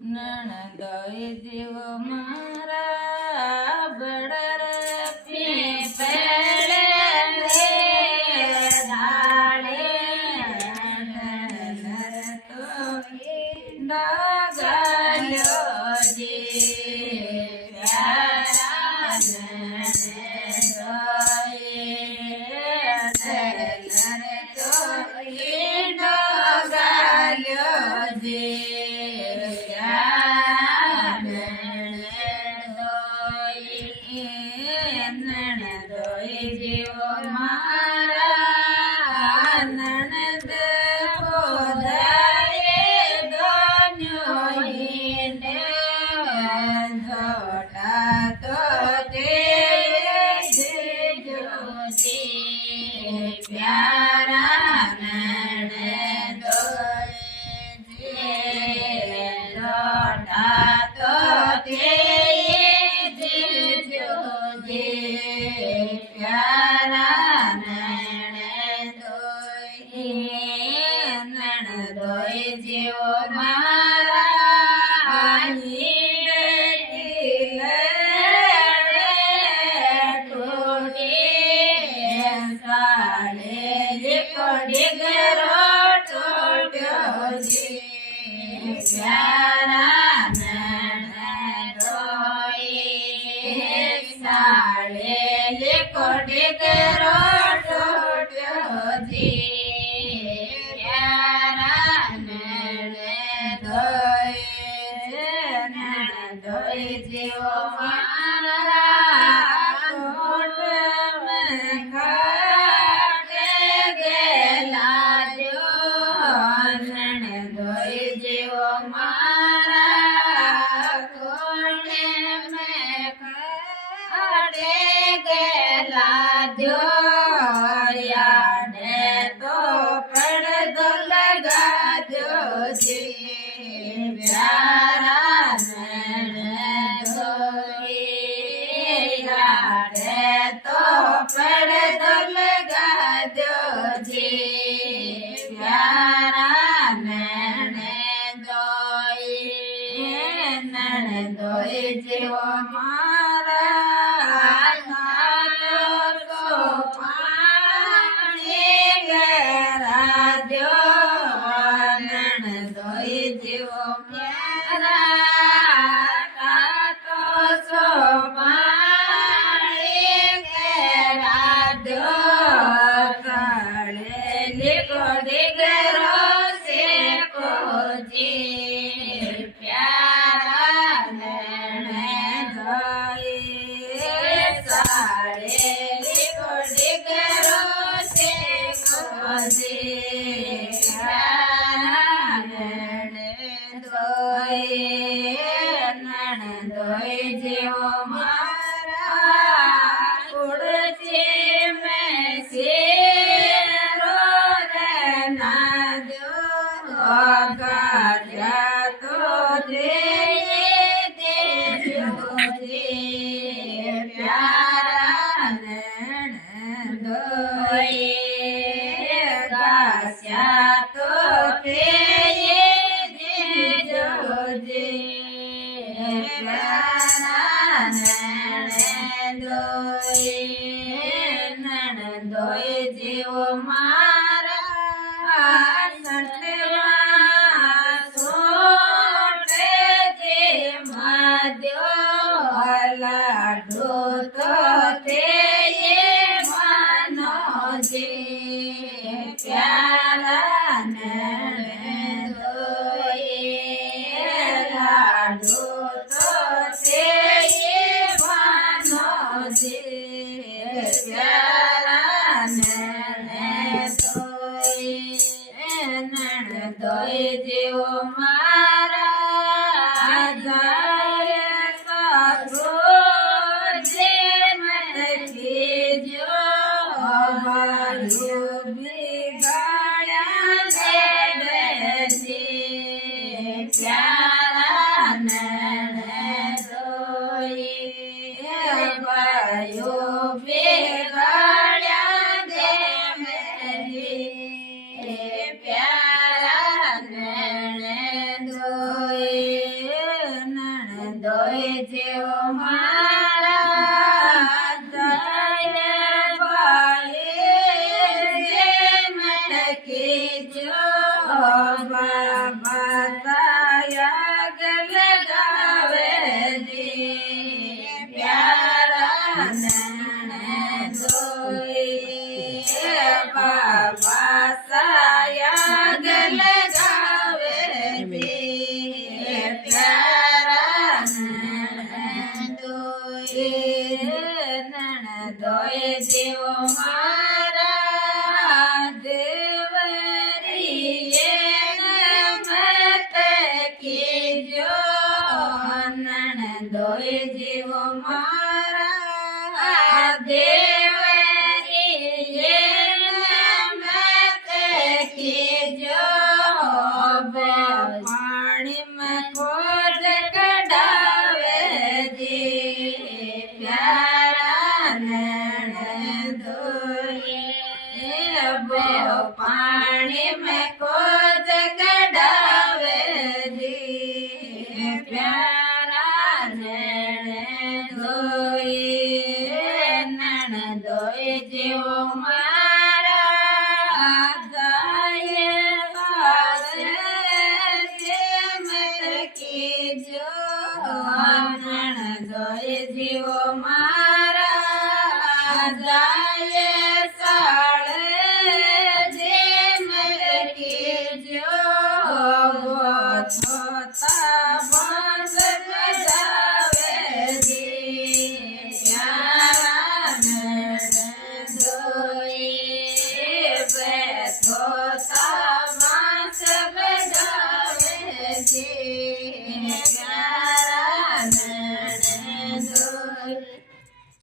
નણંદોય જીવ મારા બળર પીપળે રે ડાળે નર તો ડાગલ્યો જી પ્યારા નણંદોય નર તો ડાગલ્યો જી જીવો મારા નણંદ પોદાએ દોન્યો હિંડે જોટા તો તે જોજી પ્યારા નણંદોય જોટા તો તે જીવો મારા હિંડકી તૂટી સાડે લીકોડી ગરો તૂટ્યો જી પ્યારા નણંદોય સાડે લીકોડી ગરો તૂટ્યો જી જીવો મારા કોટ મેં ખાટે ગેલા જો નણંદોય જીવો મારા કોટ મેં ખાટે ગેલા જો યાને તો પડદો લગાજો જી પ્યારા તો પડદો લગાજો જી પ્યારા નણંદોય જીવો મારા તો પાણી ગરાજો નણંદોય જીવો મારા તો લીકોડી ગરો સે કોજી પ્યારા નણંદોય સાડે લીકોડી ગરો સે કોજી પ્યારા નણંદોય જીવો મારા કુળથી મેં ગાઢ્યા તો પ્યારા નણંદોય ગાસ્યા તો પ્યારા નણંદોય જીવો મારા લાડો તો તે માનો જી પ્યારા નણંદોય લાડો તો તે માનો જી પ્યારા નણંદોય જીવો મારા જાય પ્યારા નણંદોય બેગાડ્યા દે મેરી પ્યારા નણંદોય જેવો મારા દયા ભાઈએ જેમ ટકીજો બાબા તાયા લગાવે દે પ્યારા નૈણ ધોઈ બાબા સાયા લગાવે દે પ્યારા નૈણ ધોઈ જેવો મારા દેવરીએ મત કીજો નણંદોય જેવો મારા દેવરીએ મત કીજો પાણીમાં ખોજ કઢાવે દે પ્યારા નણંદોય પાણીમાં ખોજ કઢાવે દે પ્યારા નણંદોય જેવો મારા ગાય પાસે જેમ ટકીજો નણંદોય જેવો મારા ગાય સાળે જેમ ટકીજો છોતા બંધ બજાવે દે પ્યારા નણંદોય છોતા બંધ બજાવે દે પ્યારા નણંદોય